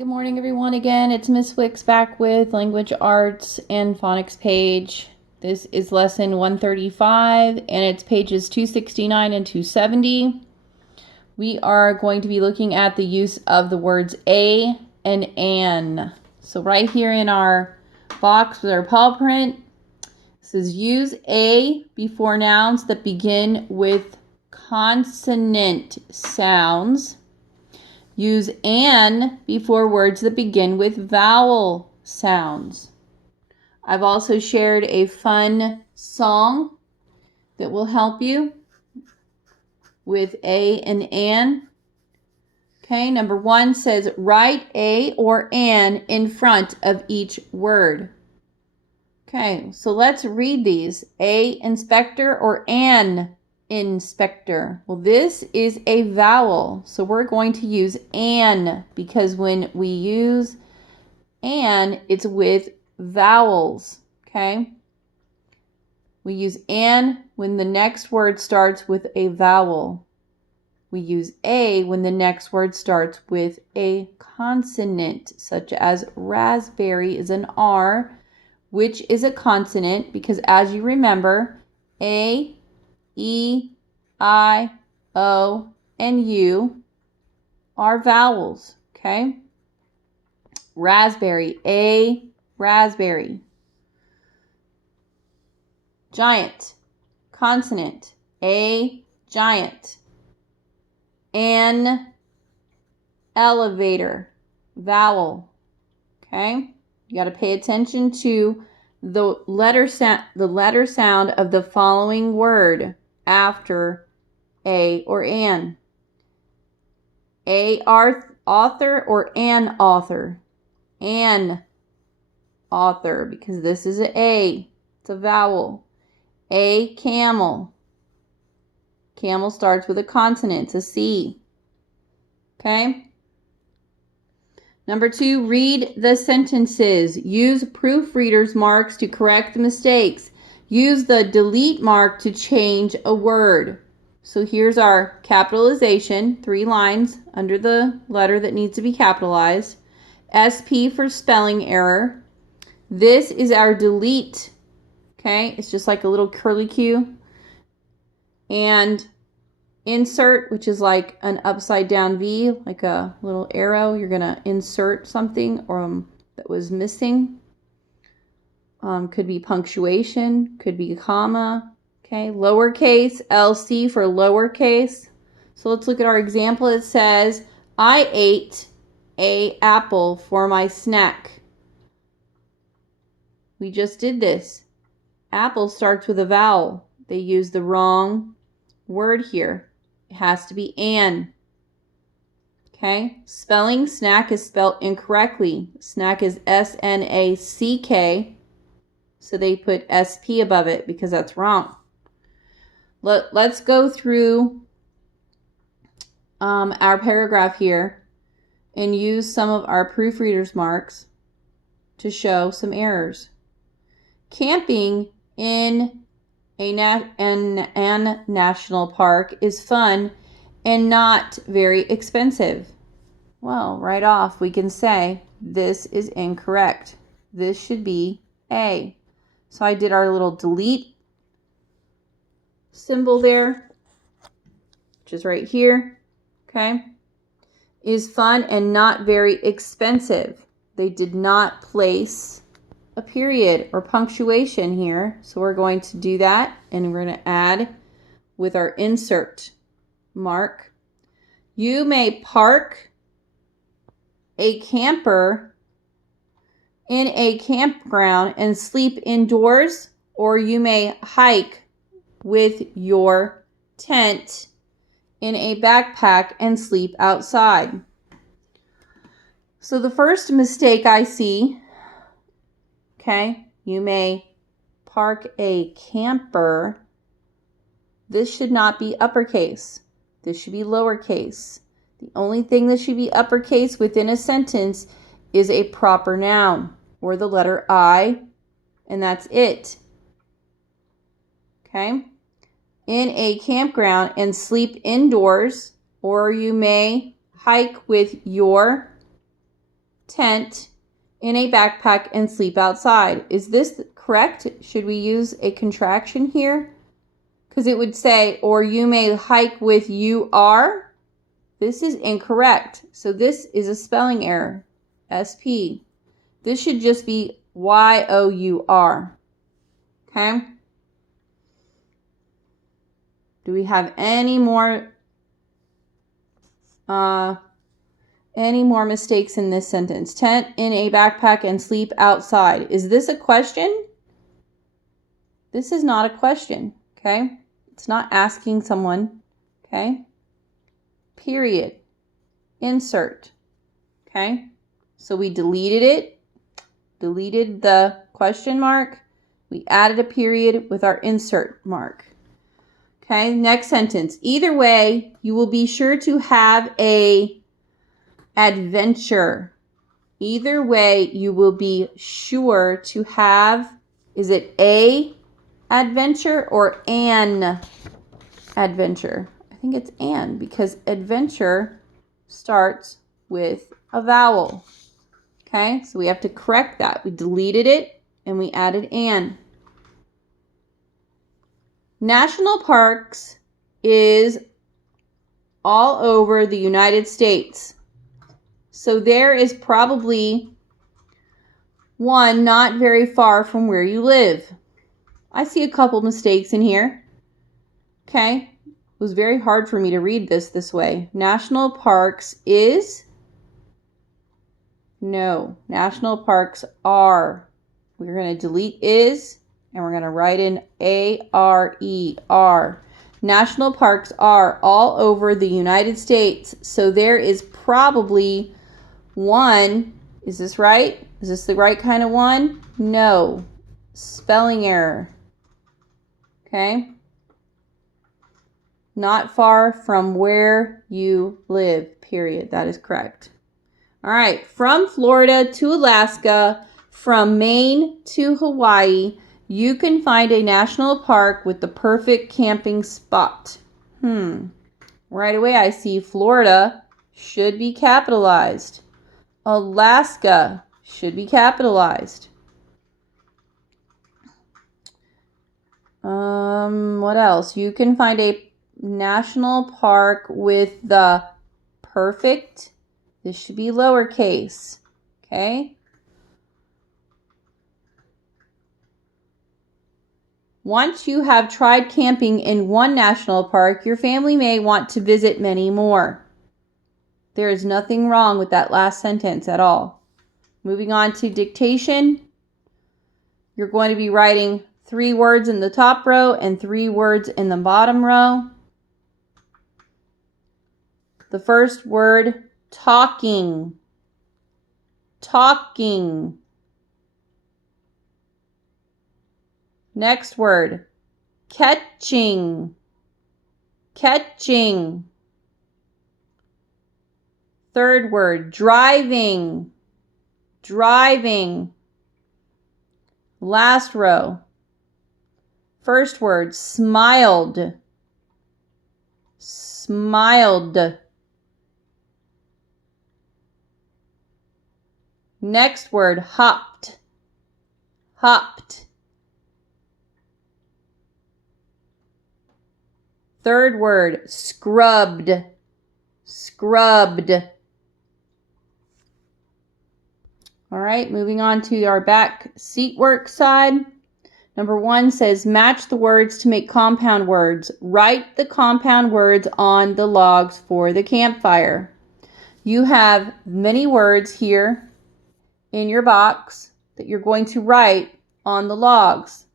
Good morning everyone again. It's Miss Wicks back with Language Arts and Phonics page. This is lesson 135 and it's pages 269 and 270. We are going to be looking at the use of the words a and an. So right here in our box with our paw print, it says use a before nouns that begin with consonant sounds. Use an before words that begin with vowel sounds. I've also shared a fun song that will help you with a and an. Okay, number 1 says write a or an in front of each word. Okay, so let's read these. A inspector or an inspector. Well, this is a vowel, so we're going to use an because when we use an, it's with vowels, okay? We use an when the next word starts with a vowel. We use a when the next word starts with a consonant, such as raspberry is an R, which is a consonant because, as you remember, A, E, I, O, and U are vowels, okay? Raspberry, A, raspberry. Giant, consonant, A, giant. An elevator, vowel, okay? You got to pay attention to the letter sound of the following word after a or an. A author or an author? An author, because this is an A. It's a vowel. A camel. Camel starts with a consonant. It's a C. Okay? Number 2, read the sentences. Use proofreader's marks to correct the mistakes. Use the delete mark to change a word. So here's our capitalization, 3 lines under the letter that needs to be capitalized. SP for spelling error. This is our delete. Okay, it's just like a little curly Q. And insert, which is like an upside down V, like a little arrow. You're going to insert something that was missing. Could be punctuation, could be comma. Okay, lowercase, LC for lowercase. So let's look at our example. It says, I ate an apple for my snack. We just did this. Apple starts with a vowel. They use the wrong word here. It has to be an. Okay, spelling snack is spelled incorrectly. Snack is S-N-A-C-K. So they put SP above it because that's wrong. Let's go through our paragraph here and use some of our proofreader's marks to show some errors. Camping in an national park is fun and not very expensive. Well, right off we can say this is incorrect. This should be A. So I did our little delete symbol there, which is right here, okay? Is fun and not very expensive. They did not place a period or punctuation here, so we're going to do that, and we're going to add with our insert mark. You may park a camper in a campground and sleep indoors, or you may hike with your tent in a backpack and sleep outside. So the first mistake I see, okay, you may park a camper. This should not be uppercase. This should be lowercase. The only thing that should be uppercase within a sentence is a proper noun or the letter I, and that's it. Okay? In a campground and sleep indoors, or you may hike with your tent, in a backpack, and sleep outside. Is this correct? Should we use a contraction here? Because it would say, or you may hike with you are. This is incorrect. So this is a spelling error. SP. This should just be Y-O-U-R. Okay? Do we have any more mistakes in this sentence? Tent, in a backpack, and sleep outside. Is this a question? This is not a question. Okay? It's not asking someone. Okay? Period. Insert. Okay? So we deleted it. Deleted the question mark. We added a period with our insert mark. Okay, next sentence. Either way, you will be sure to have a adventure. Either way, you will be sure to have, is it a adventure or an adventure? I think it's an, because adventure starts with a vowel. Okay, so we have to correct that. We deleted it and we added an. National parks is all over the United States. So there is probably one not very far from where you live. I see a couple mistakes in here. Okay, it was very hard for me to read this way. National parks is... No, national parks are. We're going to delete is, and we're going to write in A-R-E, are. National parks are all over the United States. So there is probably one. Is this right? Is this the right kind of one? No. Spelling error. Okay. Not far from where you live, period. That is correct. All right, from Florida to Alaska, from Maine to Hawaii, you can find a national park with the perfect camping spot. Right away I see Florida should be capitalized. Alaska should be capitalized. What else? You can find a national park with the perfect. This should be lowercase, okay? Once you have tried camping in one national park, your family may want to visit many more. There is nothing wrong with that last sentence at all. Moving on to dictation. You're going to be writing 3 words in the top row and 3 words in the bottom row. The first word, talking. Talking. Next word, catching. Catching. Third word, driving. Driving. Last row. First word, smiled. Smiled. Next word, hopped. Hopped. Third word, scrubbed. Scrubbed. All right, moving on to our back seat work side. Number 1 says match the words to make compound words. Write the compound words on the logs for the campfire. You have many words here in your box that you're going to write on the logs.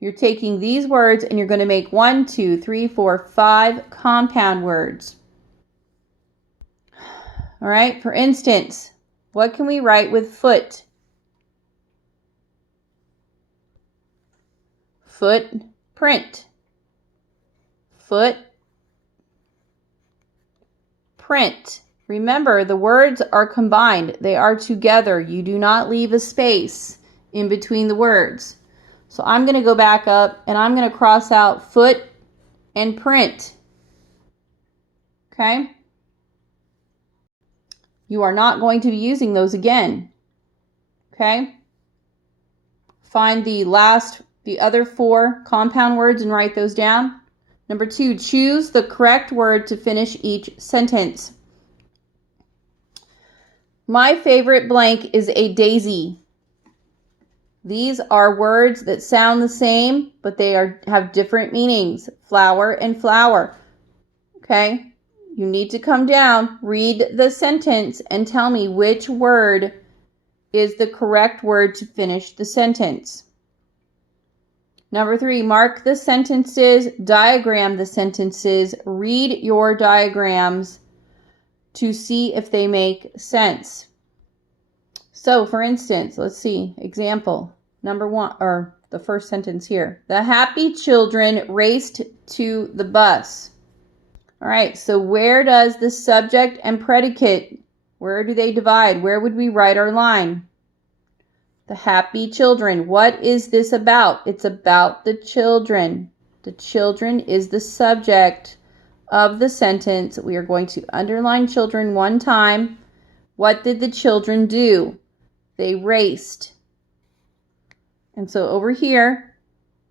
You're taking these words and you're going to make 1, 2, 3, 4, 5 compound words. All right, for instance, what can we write with foot? Footprint. Footprint. Remember, the words are combined. They are together. You do not leave a space in between the words. So I'm going to go back up and I'm going to cross out foot and print. Okay? You are not going to be using those again. Okay? Find the other 4 compound words and write those down. Number 2, choose the correct word to finish each sentence. My favorite blank is a daisy. These are words that sound the same, but they have different meanings. Flower and flower. Okay? You need to come down, read the sentence, and tell me which word is the correct word to finish the sentence. Number 3, mark the sentences, diagram the sentences, read your diagrams to see if they make sense. So, for instance, let's see, example number 1, or the first sentence here. The happy children raced to the bus. All right, so where does the subject and predicate, where do they divide? Where would we write our line? The happy children. What is this about? It's about the children. The children is the subject of the sentence. We are going to underline children one time. What did the children do? They raced. And so over here,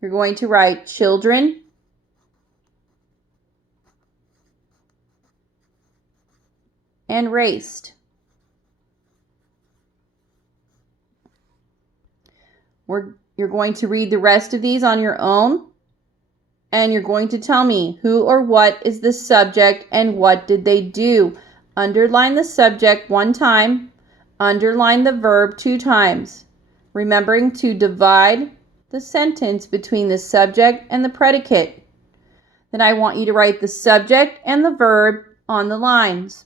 you're going to write children and raced. You're going to read the rest of these on your own, and you're going to tell me who or what is the subject and what did they do. Underline the subject one time, underline the verb 2 times, remembering to divide the sentence between the subject and the predicate. Then I want you to write the subject and the verb on the lines.